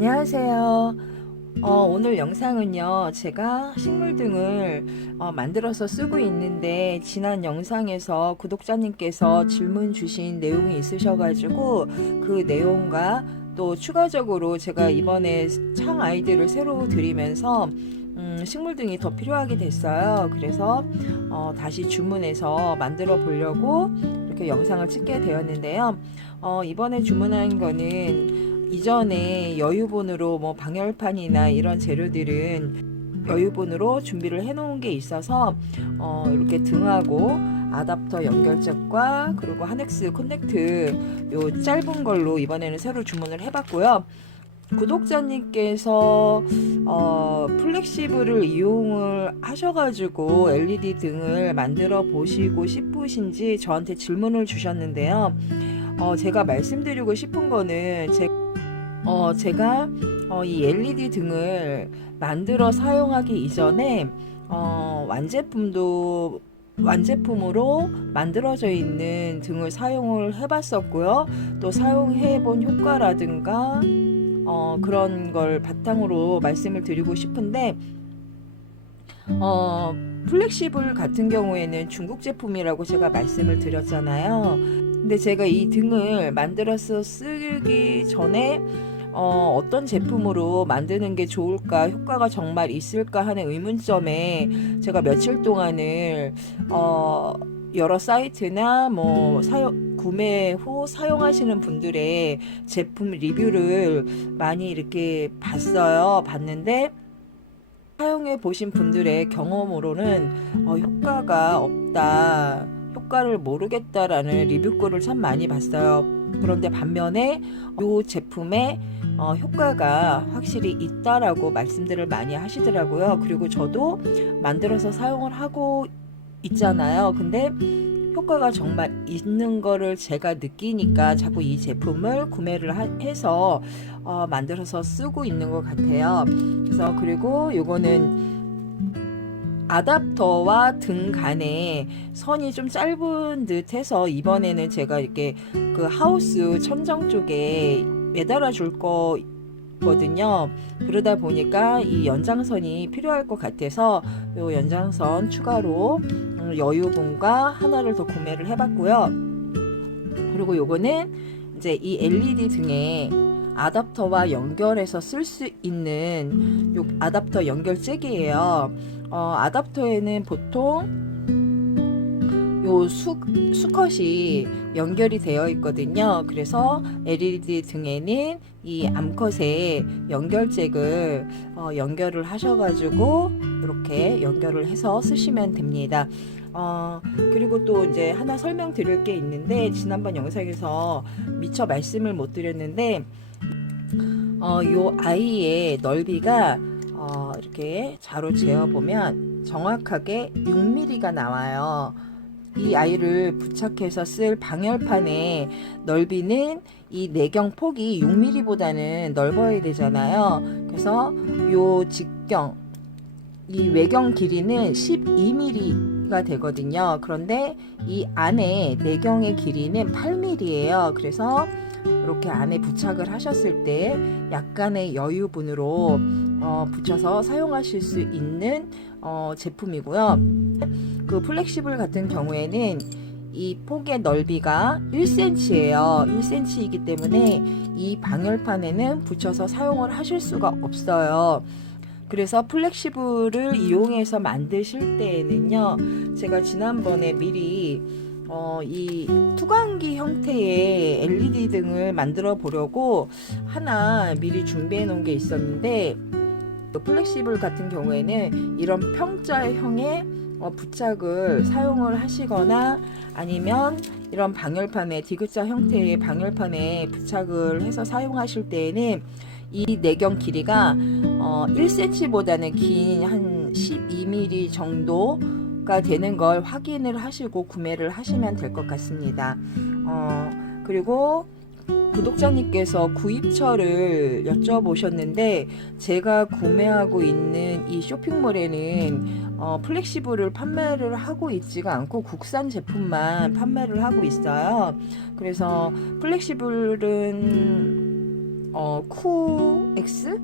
안녕하세요. 오늘 영상은요, 제가 식물등을 만들어서 쓰고 있는데, 지난 영상에서 구독자님께서 질문 주신 내용이 있으셔가지고, 그 내용과 또 추가적으로 제가 이번에 창 아이디를 새로 드리면서, 식물등이 더 필요하게 됐어요. 그래서 다시 주문해서 만들어 보려고 이렇게 영상을 찍게 되었는데요. 이번에 주문한 거는 이전에 여유본으로 뭐 방열판이나 이런 재료들은 여유본으로 준비를 해 놓은 게 있어서 이렇게 등하고 아답터 연결잭과 그리고 하넥스 커넥트 요 짧은 걸로 이번에는 새로 주문을 해봤고요. 구독자님께서 플렉시블을 이용을 하셔가지고 LED 등을 만들어 보시고 싶으신지 저한테 질문을 주셨는데요. 제가 말씀드리고 싶은 거는 제가 이 LED 등을 만들어 사용하기 이전에 완제품으로 만들어져 있는 등을 사용을 해봤었고요. 또 사용해 본 효과라든가 그런 걸 바탕으로 말씀을 드리고 싶은데 플렉시블 같은 경우에는 중국 제품이라고 제가 말씀을 드렸잖아요. 근데 제가 이 등을 만들어서 쓰기 전에 어떤 제품으로 만드는 게 좋을까, 효과가 정말 있을까 하는 의문점에 제가 며칠 동안을 여러 사이트나 뭐 구매 후 사용하시는 분들의 제품 리뷰를 많이 이렇게 봤는데 사용해 보신 분들의 경험으로는 효과가 없다, 효과를 모르겠다라는 리뷰글을 참 많이 봤어요. 그런데 반면에 이 제품의 효과가 확실히 있다라고 말씀들을 많이 하시더라고요. 그리고 저도 만들어서 사용을 하고 있잖아요. 근데 효과가 정말 있는 거를 제가 느끼니까 자꾸 이 제품을 구매를 해서 만들어서 쓰고 있는 것 같아요. 그래서 그리고 요거는 아답터와 등 간에 선이 좀 짧은 듯 해서 이번에는 제가 이렇게 그 하우스 천정 쪽에 매달아 줄 거거든요. 그러다 보니까 이 연장선이 필요할 것 같아서 요 연장선 추가로 여유분과 하나를 더 구매를 해봤고요. 그리고 요거는 이제 이 LED 등에 아답터와 연결해서 쓸 수 있는 요 아답터 연결잭이에요. 아답터에는 보통 요 수컷이 연결이 되어 있거든요. 그래서 LED 등에는 이 암컷의 연결잭을 연결을 하셔가지고 이렇게 연결을 해서 쓰시면 됩니다. 그리고 또 이제 하나 설명드릴 게 있는데 지난번 영상에서 미처 말씀을 못 드렸는데 요 아이의 넓이가 이렇게 자로 재어보면 정확하게 6mm가 나와요. 이 아이를 부착해서 쓸 방열판의 넓이는 이 내경 폭이 6mm보다는 넓어야 되잖아요. 그래서 요 직경, 이 외경 길이는 12mm가 되거든요. 그런데 이 안에 내경의 길이는 8mm예요. 그래서 이렇게 안에 부착을 하셨을 때 약간의 여유분으로 붙여서 사용하실 수 있는 제품이고요. 그 플렉시블 같은 경우에는 이 폭의 넓이가 1cm예요. 1cm이기 때문에 이 방열판에는 붙여서 사용을 하실 수가 없어요. 그래서 플렉시블을 이용해서 만드실 때에는요, 제가 지난번에 미리 이 투광기 형태의 LED 등을 만들어 보려고 하나 미리 준비해 놓은 게 있었는데, 플렉시블 같은 경우에는 이런 평자형의 부착을 사용을 하시거나 아니면 이런 방열판에 디귿자 형태의 방열판에 부착을 해서 사용하실 때에는 이 내경 길이가 1cm보다는 긴 한 12mm 정도가 되는 걸 확인을 하시고 구매를 하시면 될 것 같습니다. 그리고 구독자님께서 구입처를 여쭤보셨는데 제가 구매하고 있는 이 쇼핑몰에는 플렉시블을 판매를 하고 있지가 않고 국산 제품만 판매를 하고 있어요. 그래서 플렉시블은 QX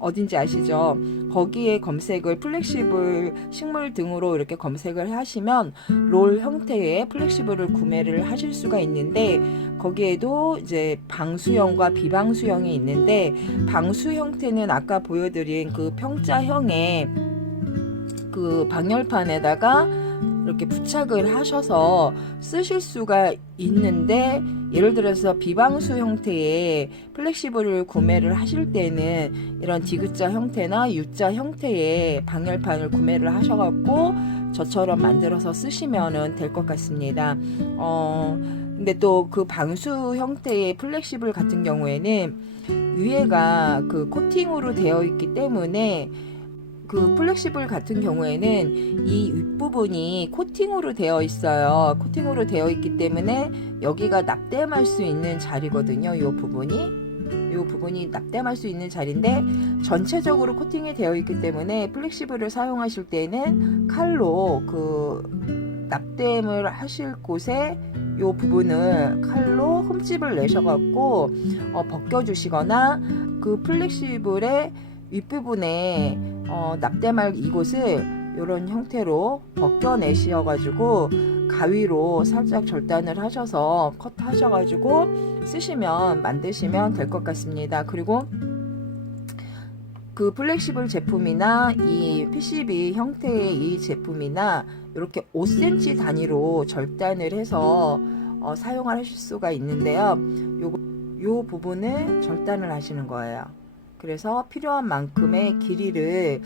어딘지 아시죠? 거기에 검색을 플렉시블 식물 등으로 이렇게 검색을 하시면 롤 형태의 플렉시블을 구매를 하실 수가 있는데, 거기에도 이제 방수형과 비방수형이 있는데, 방수 형태는 아까 보여드린 그 평자형의 그 방열판에다가 이렇게 부착을 하셔서 쓰실 수가 있는데, 예를 들어서 비방수 형태의 플렉시블을 구매를 하실 때는 이런 D자 형태나 U자 형태의 방열판을 구매를 하셔갖고 저처럼 만들어서 쓰시면 될 것 같습니다. 근데 또 그 방수 형태의 플렉시블 같은 경우에는 위에가 그 코팅으로 되어 있기 때문에, 그 플렉시블 같은 경우에는 이 윗부분이 코팅으로 되어 있어요. 코팅으로 되어 있기 때문에 여기가 납땜할 수 있는 자리거든요. 이 부분이 납땜할 수 있는 자리인데, 전체적으로 코팅이 되어 있기 때문에 플렉시블을 사용하실 때는 칼로 그 납땜을 하실 곳에 이 부분을 칼로 흠집을 내셔갖고 벗겨주시거나, 그 플렉시블의 윗부분에 납땜할 이곳을 이런 형태로 벗겨내셔가지고 가위로 살짝 절단을 하셔서 컷 하셔가지고 만드시면 될 것 같습니다. 그리고 그 플렉시블 제품이나 이 PCB 형태의 이 제품이나 이렇게 5cm 단위로 절단을 해서 사용을 하실 수가 있는데요. 요 부분을 절단을 하시는 거예요. 그래서 필요한 만큼의 길이를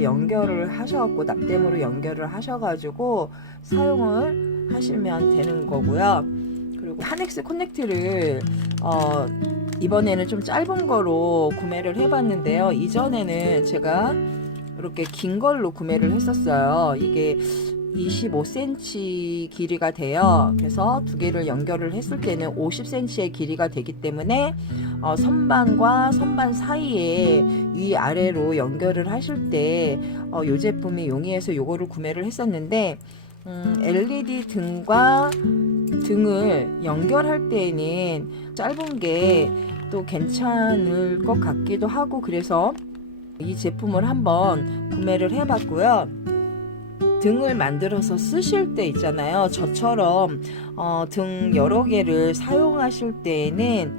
연결을 하셔갖고, 납땜으로 연결을 하셔가지고 사용을 하시면 되는 거고요. 그리고 하넥스 커넥트를 이번에는 좀 짧은 거로 구매를 해봤는데요. 이전에는 제가 이렇게 긴 걸로 구매를 했었어요. 이게 25cm 길이가 돼요. 그래서 두 개를 연결을 했을 때는 50cm의 길이가 되기 때문에 선반과 선반 사이에 위아래로 연결을 하실 때 이 제품이 용이해서 요거를 구매를 했었는데, LED 등과 등을 연결할 때에는 짧은 게 또 괜찮을 것 같기도 하고, 그래서 이 제품을 한번 구매를 해봤고요. 등을 만들어서 쓰실 때 있잖아요. 저처럼 등 여러 개를 사용하실 때에는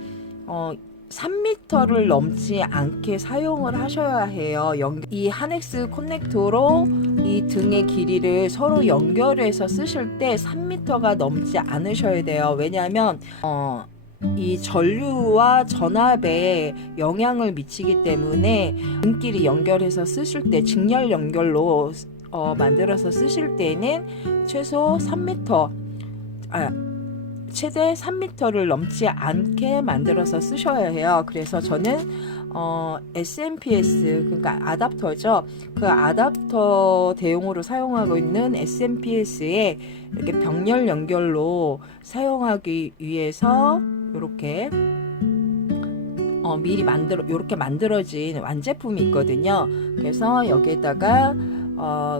3m를 넘지 않게 사용을 하셔야 해요. 이 하넥스 커넥터로 이 등의 길이를 서로 연결해서 쓰실 때 3m가 넘지 않으셔야 돼요. 왜냐하면 이 전류와 전압에 영향을 미치기 때문에 등끼리 연결해서 쓰실 때, 직렬 연결로 만들어서 쓰실 때는 최소 3m, 최대 3m를 넘지 않게 만들어서 쓰셔야 해요. 그래서 저는 SMPS, 그러니까 아답터죠. 그 아답터 대용으로 사용하고 있는 SMPS에 이렇게 병렬 연결로 사용하기 위해서 이렇게 미리 이렇게 만들어진 완제품이 있거든요. 그래서 여기에다가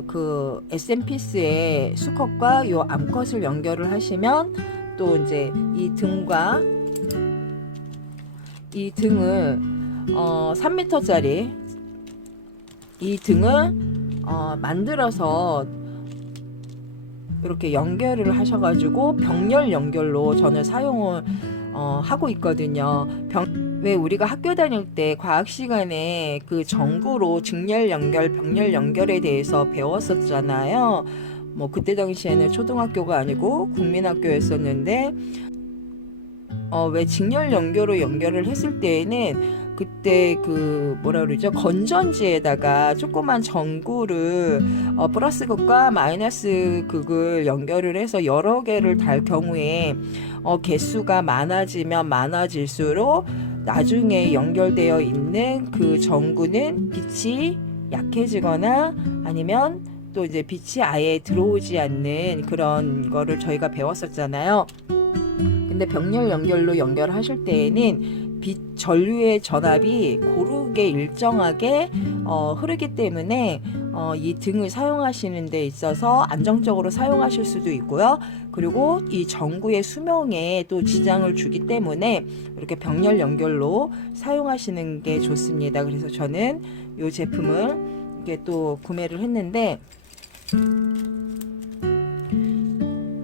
그 SMPS의 수컷과 요 암컷을 연결을 하시면, 또 이제 이 등을 3m짜리 이 등을 만들어서 이렇게 연결을 하셔가지고 병렬 연결로 저는 사용을 하고 있거든요. 왜 우리가 학교 다닐 때 과학 시간에 그 전구로 직렬 연결, 병렬 연결에 대해서 배웠었잖아요. 뭐 그때 당시에는 초등학교가 아니고 국민학교였었는데, 왜 직렬 연결로 연결을 했을 때에는 그때 그 뭐라 그러죠, 건전지에다가 조그만 전구를 플러스 극과 마이너스 극을 연결을 해서 여러 개를 달 경우에 개수가 많아지면 많아질수록 나중에 연결되어 있는 그 전구는 빛이 약해지거나, 아니면 또 이제 빛이 아예 들어오지 않는 그런 거를 저희가 배웠었잖아요. 근데 병렬 연결로 연결하실 때에는 전류의 전압이 고르게 일정하게 흐르기 때문에 이 등을 사용하시는 데 있어서 안정적으로 사용하실 수도 있고요. 그리고 이 전구의 수명에 또 지장을 주기 때문에 이렇게 병렬 연결로 사용하시는 게 좋습니다. 그래서 저는 이 제품을 이게 또 구매를 했는데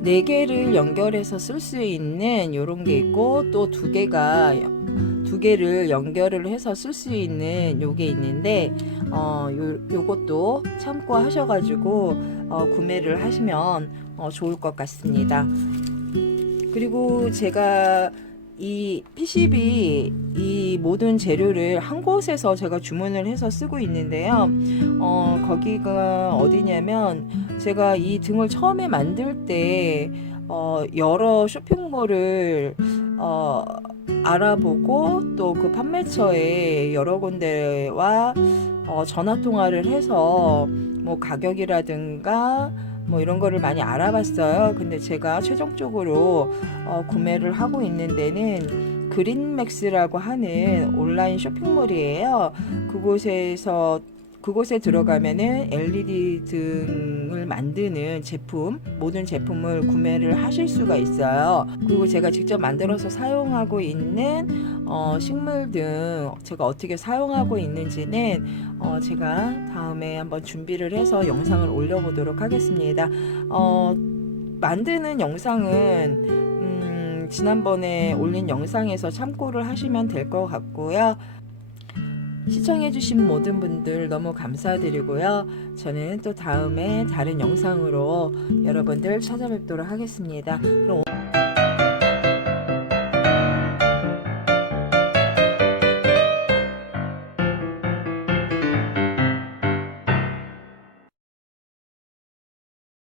4개를 연결해서 쓸 수 있는 이런 게 있고 또 2개를 연결을 해서 쓸 수 있는 요게 있는데 요것도 참고하셔가지고 구매를 하시면 좋을 것 같습니다. 그리고 제가 이 PCB 이 모든 재료를 한 곳에서 제가 주문을 해서 쓰고 있는데요. 거기가 어디냐면 제가 이 등을 처음에 만들 때 여러 쇼핑몰을 알아보고 또 그 판매처에 여러 군데와 전화 통화를 해서 뭐 가격이라든가 뭐 이런 거를 많이 알아봤어요. 근데 제가 최종적으로 구매를 하고 있는 데는 그린맥스라고 하는 온라인 쇼핑몰이에요. 그곳에 들어가면은 LED 등을 만드는 제품, 모든 제품을 구매를 하실 수가 있어요. 그리고 제가 직접 만들어서 사용하고 있는 식물 등 제가 어떻게 사용하고 있는지는 제가 다음에 한번 준비를 해서 영상을 올려보도록 하겠습니다. 만드는 영상은 지난번에 올린 영상에서 참고를 하시면 될 것 같고요. 시청해주신 모든 분들 너무 감사드리고요. 저는 또 다음에 다른 영상으로 여러분들 찾아뵙도록 하겠습니다. 그럼